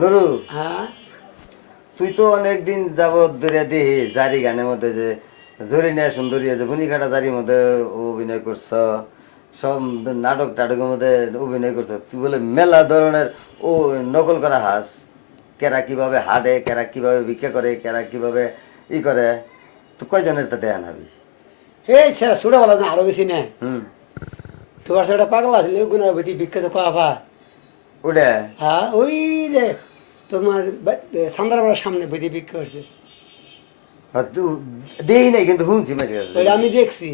নুরু, হ্যাঁ তুই তো অনেকদিন যাবৎ ধরে দেখি জারি গানের মধ্যে যে জরিনা সুন্দরী যে বুনিকাটা জারির মধ্যে অভিনয় করছ, সব নাটক টাটকের মধ্যে অভিনয় করছ। তুই বলে মেলা ধরনের ও নকল করা হাস, কেরা কিভাবে হাঁটে, কেরা কিভাবে ভিক্ষা করে, কেরা কিভাবে ই করে, তুই কয়জনের তাতে আনাবি? এই সেটা ছোটবেলা না আরো বেশি নেই হুম, তোমার সেটা পাগলা ছিল গুণার প্রতি বিখ্যাত কয়া ওটা হ্যাঁ ওই যে তোমার সান্দারপাড়ার সামনে বইতে বিক্রি করছে দেই নাই কিন্তু শুনছি মেসে গেছে। ওইটা আমি দেখছি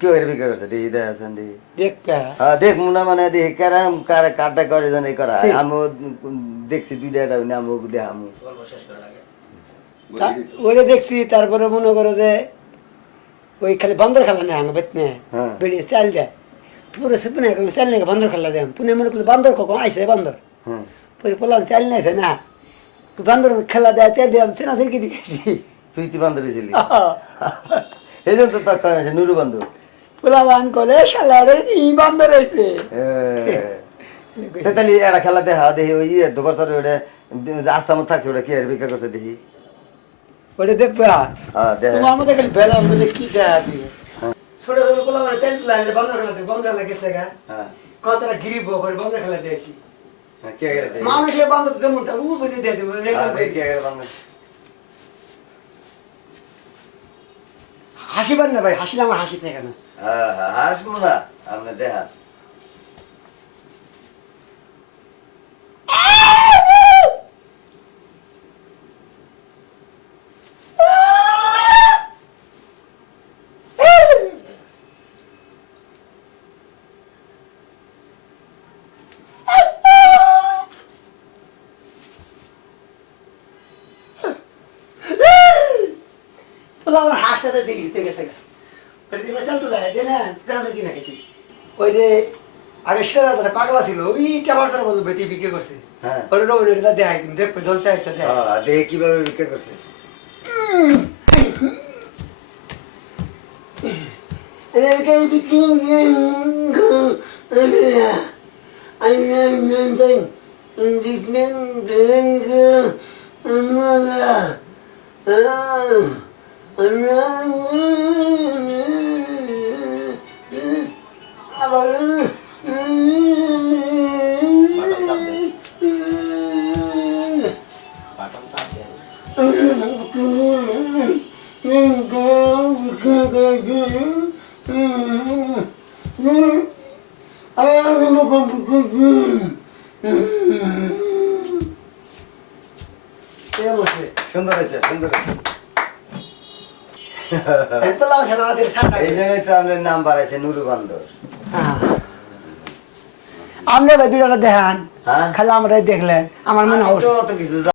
কেউ এর ভিক্ষা করছে, দেখি দেখা আছেন দেখি। দেখবা দেখ মনে মানে দেখি কারাম কারটা করে জানি করা হয়। আমিও দেখছি দুইটা এটা আমিও দেখামু। ওরে দেখছি তারপরে মনে করো যে ওই খালি বান্দর খেলা নেই আগে বেত নেই হ্যাঁ। বেরিয়ে চাল দেয় পুরো সে পুনে চাল নেই বান্দর খেলা দেয় পুনে মনে করলে বান্দর কখন আইসে বান্দর হ্যাঁ, পরে পোলাম চাল নেছে না বান্দর খেলা দেয় চাল দিয়ে চেনা চিরকি দিয়েছি তুই তুই বান্ধব ছিলি, এই জন্য তো তোর কয় আছে নুরু বান্ধব। পোলাবান কলে শালা রে ই বান্দর হয়েছে তাহলে একটা খেলা দেখা দেখি ওই দুবার তোর ওটা রাস্তা মতো থাকছে, ওটা কি আর ভিক্ষা করছে দেখি। ওটা দেখবে হ্যাঁ দেখ। তোমার মধ্যে খালি বেলা বলে কি দেয়া দিবে ছোট ছোট পোলাবান চাল তুলে বান্দর খেলা দেয় বান্দর লাগেছে গা হ্যাঁ, কতটা গিরিব করে বান্দর খেলা দিয়েছি কে গেলে দেখি। মানুষের বান্দর যেমন তা উ বলে দিয়েছে দেখি কে গেলে বান্ধব। হাসি পারে না ভাই হাসিলে আমার হাসি থাকে না হ্যাঁ হ্যাঁ, হাসবো না আপনি দেখা। আমার হাসতে দেখি থেকে থাকে ওটা দিবে চাল তুলে দেয় না চাল কিনা খেয়েছি ওই যে আগে সেটা পাগলা ছিল ওই কেমন সারা বন্ধু বেটি বিক্রি করছে হ্যাঁ। ওটা রোবটা দেখাই কিন্তু দেখবে জল চাইছে দেখ দেখি কিভাবে ভিক্ষা করছে। সুন্দর হয়েছে, সুন্দর হয়েছে। এই জন্যই তো আমাদের নাম বাড়াইছে নুরু বান্দর। আপনি ভাই দুটা দেখান হ্যাঁ? খালি আমরা দেখলেন আমার মনে আমি হয় তো অত কিছু